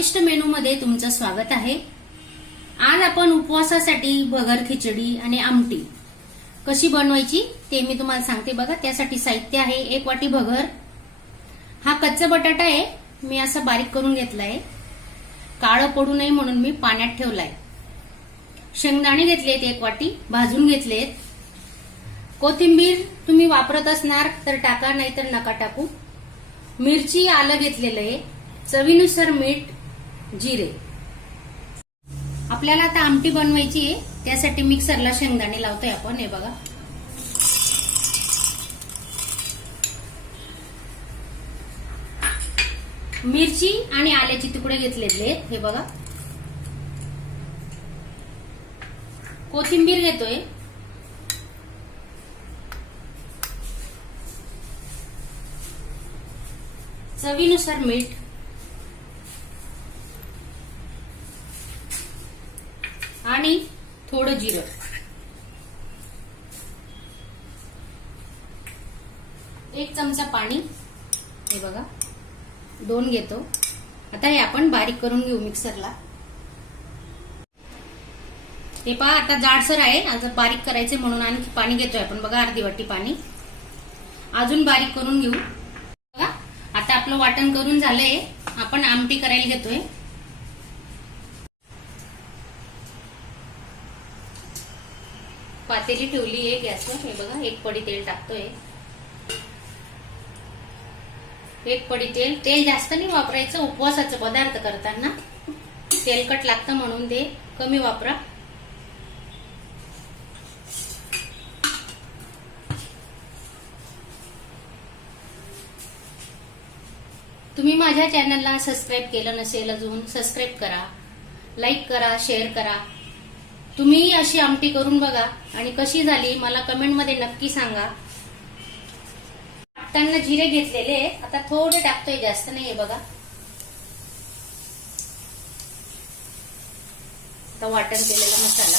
स्वादिष्ट मेनूमध्ये तुमचं स्वागत आहे. आज आपण उपवासासाठी भगर खिचडी आणि आमटी कशी बनवायची ते मी तुम्हाला सांगते बघा. त्यासाठी साहित्य आहे एक वाटी भगर. हा कच्चा बटाटा आहे मी असा बारीक करून घेतलाय. काळं पडू नये म्हणून मी पाण्यात ठेवलाय. शेंगदाणे घेतलेत एक वाटी भाजून घेतलेत. कोथिंबीर तुम्ही वापरत असणार तर टाका नाही तर नका टाकू. मिरची आलं घेतलेलं आहे. चवीनुसार मीठ जिरे. आपल्याला आता आमटी बनवायची आहे. त्यासाठी मिक्सरला शेंगदाणे लावतोय आपण हे बघा. मिरची आणि आल्याचे तुकडे घेतलेले आहेत हे बघा. कोथिंबीर घेतोय. चवीनुसार मीठ. आणि थोडं जिरं. एक चमचा पाणी. हे बघा. दोन घेतो. आता हे आपण बारीक करून घेऊ मिक्सरला. हे पहा आता जाडसर आहे. आता बारीक करायचे म्हणून आणखी पाणी घेतोय आपण. बघा अर्धी वाटी पाणी. अजून बारीक करून घेऊ. बघा आता आपलं वाटण करून झालंय. आपण आमटी करायला घेतोय. पातेली ठेवली आहे गॅसवर. हे बघा एक पडी तेल टाकतोय. एक पडी तेल. तेल जास्त नाही वापरायचं उपवासाचं पदार्थ करताना. तेलकट लागतं म्हणून ते कमी वापरा. तुम्ही माझ्या चॅनलला सबस्क्राईब केलं नसेल अजून सबस्क्राईब करा. लाईक करा शेअर करा. तुम्ही अशी आमटी करून बघा आणि कशी झाली मला कमेंटमध्ये नक्की सांगा. टाकताना जिरे घेतलेले आता थोडे टाकतोय जास्त नाहीये बघा. आता वाटण केलेला मसाला.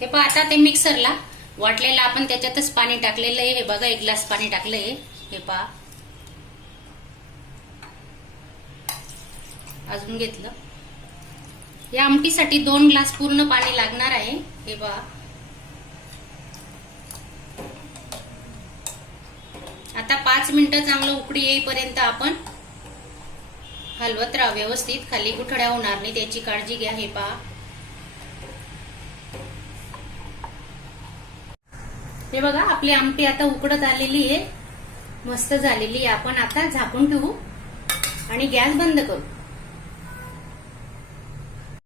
हे पहा आता ते मिक्सरला वाटलेलं आपण त्याच्यातच पाणी टाकलेलं आहे. हे बघा एक ग्लास पाणी टाकलंय. हे पहा. अजून घेतलं. या आमटीसाठी दोन ग्लास पूर्ण पाणी लागणार आहे. हे पहा. आता पाच मिनिटं चांगलं उकडी येईपर्यंत आपण हलवत राहा. व्यवस्थित खाली गुठड्या होणार नाही. त्याची काळजी घ्या. हे पहा. हे बघा आपली आमटी आता उकडत आलेली आहे. मस्त झालेली आहे. आपण आता झाकून ठेवू आणि गॅस बंद करू.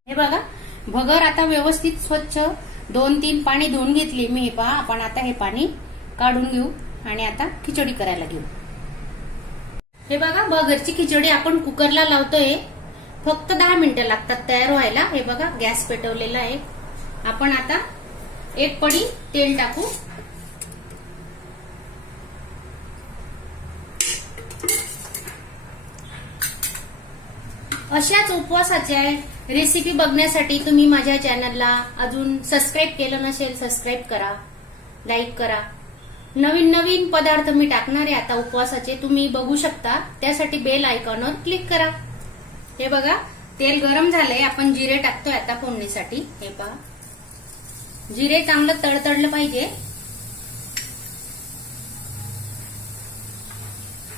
हे बघा भगर आता व्यवस्थित स्वच्छ दोन तीन पाणी धुवून घेतली मी हे पहा. आपण आता हे पाणी काढून घेऊ आणि आता खिचडी करायला घेऊ. हे बघा भगरची खिचडी आपण कुकरला लावतोय. फक्त दहा मिनिटं लागतात तयार व्हायला. हे बघा गॅस पेटवलेला आहे. आपण आता एक पडी तेल टाकू. अशाच उपवासाच्या रेसिपी बघण्यासाठी तुम्ही माझ्या चॅनलला अजून सबस्क्राईब केलं नसेल सबस्क्राईब करा लाईक करा. नवीन नवीन पदार्थ मी टाकणार आहे आता उपवासाचे तुम्ही बघू शकता. त्यासाठी बेल आयकॉनवर क्लिक करा. हे बघा तेल गरम झालंय आपण जिरे टाकतोय आता फोडणीसाठी. हे पहा. जिरे चांगलं तडतडलं पाहिजे.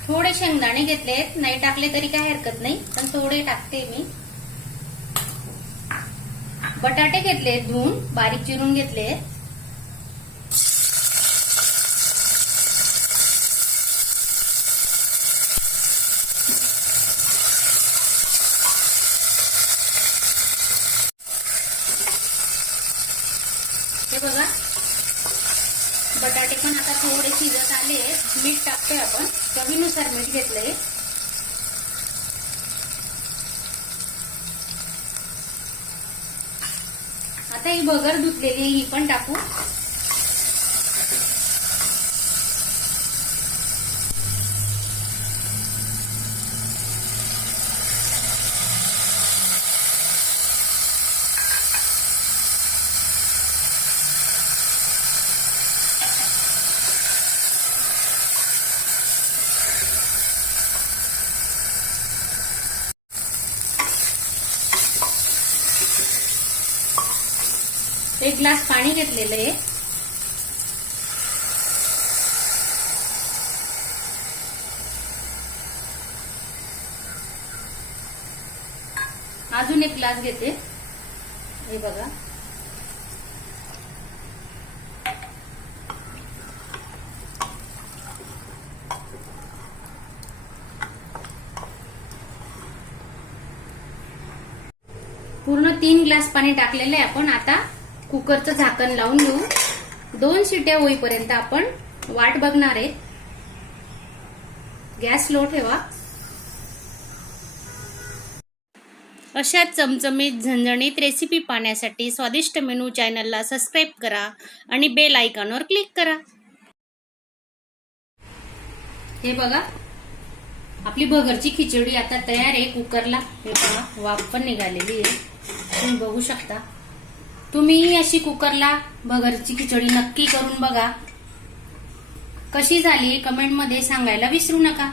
थोडे शेंगदाणे घेतलेत नाही टाकले तरी काही हरकत नाही पण थोडे टाकते मी. बटाटे घेतले धुवून बारीक चिरून घेतले हे बघा बटाटे पण आता थोडे शिजत आले मीठ आपण. चवीनुसार मीठ घेतलंय. आता ही बगर धुतलेली ही पण टाकू. एक ग्लास पाणी घेतलेलं आहे. अजून एक ग्लास घेते. हे बघा. पूर्ण तीन ग्लास पाणी टाकलेलं आहे आपण. आता कुकरचं झाकण लावून घेऊ. दोन शिट्या होईपर्यंत आपण वाट बघणार आहे गॅस लो ठेवा. अशा चमचमीत झणझणीत रेसिपी पाहण्यासाठी स्वादिष्ट मेनू चॅनलला सबस्क्राईब करा आणि बेल आयकॉनवर क्लिक करा. हे बघा आपली भगरची खिचडी आता तयार आहे. कुकरला हे बघा वाफ पण निघालेली आहे. तुम्ही बघू शकता. तुम्ही अशी कुकरला भगरची खिचडी नक्की करून बघा. कशी झाली कमेंटमध्ये सांगायला विसरू नका.